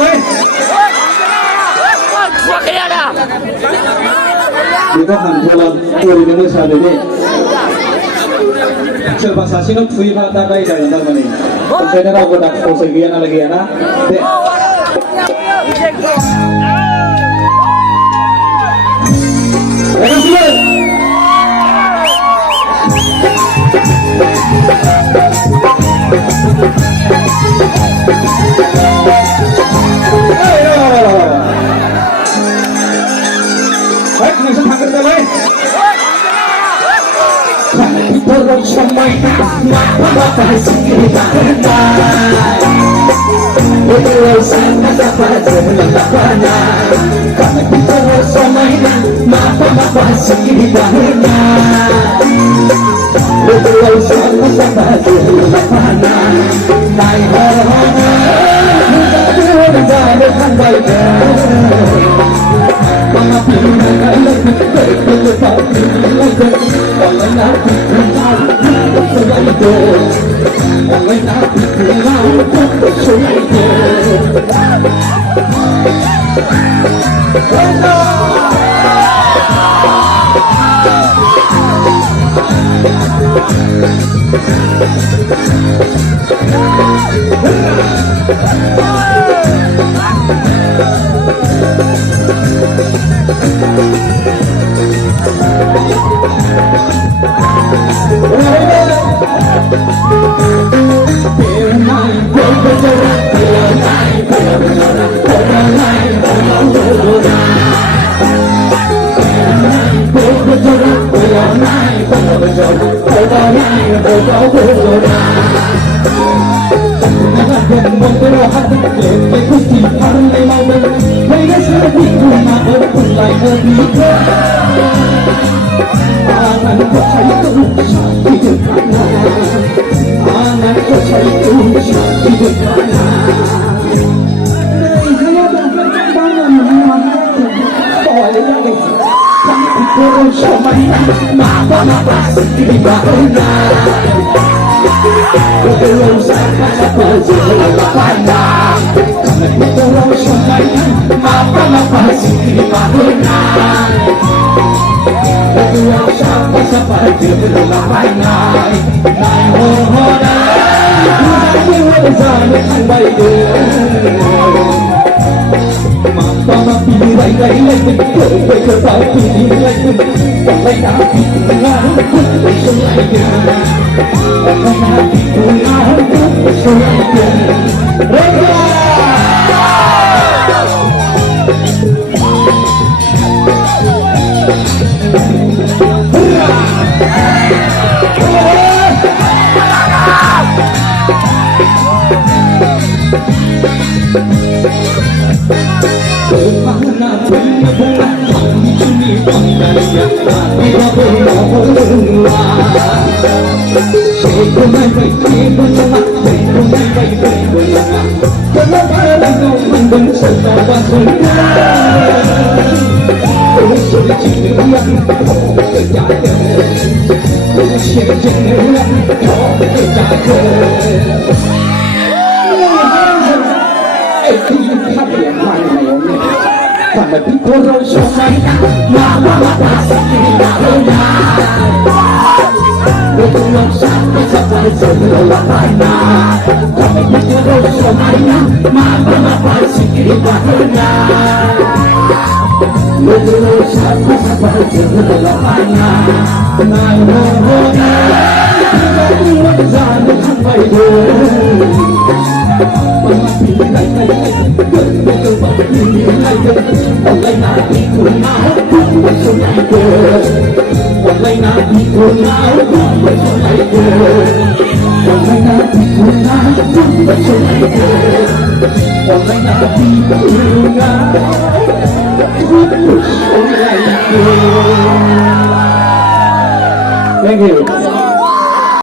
เลยนี่ก็หันพลังตัวนี้ไม่ใช่เลยนี่เชื่อภาษาชิโนคุยภาษาได้ใจนั่นมันเองคนไทยเราก็ดักโอเซียนอะไรกันนะเด็กSampai apa sih karena Betul sana dapat melapana Karena kita sampai apa sih karena Betul sana dapat melapana Naik hana Mudah dengan baik Mama pilih kalau betul tak pilih kalau nak Orang itu Mama pilih lagi Kau pilih lagi Sampai nanti Mengarut Berselaika Sampai nanti Mengarut Berselaika Rega Karena dikorong somai Mama pasti karena Betul sampai selapana Karena dikorong somai Mama pasti karena Betul sampai selapana Naik mohona Kita jangan sampai Walay natin kung naubos Masulay ko Walay natin kung naubos Masulay ko Walay natin kung naubos Masulay ko Walay natin kung naubos Masulay ko Thank you.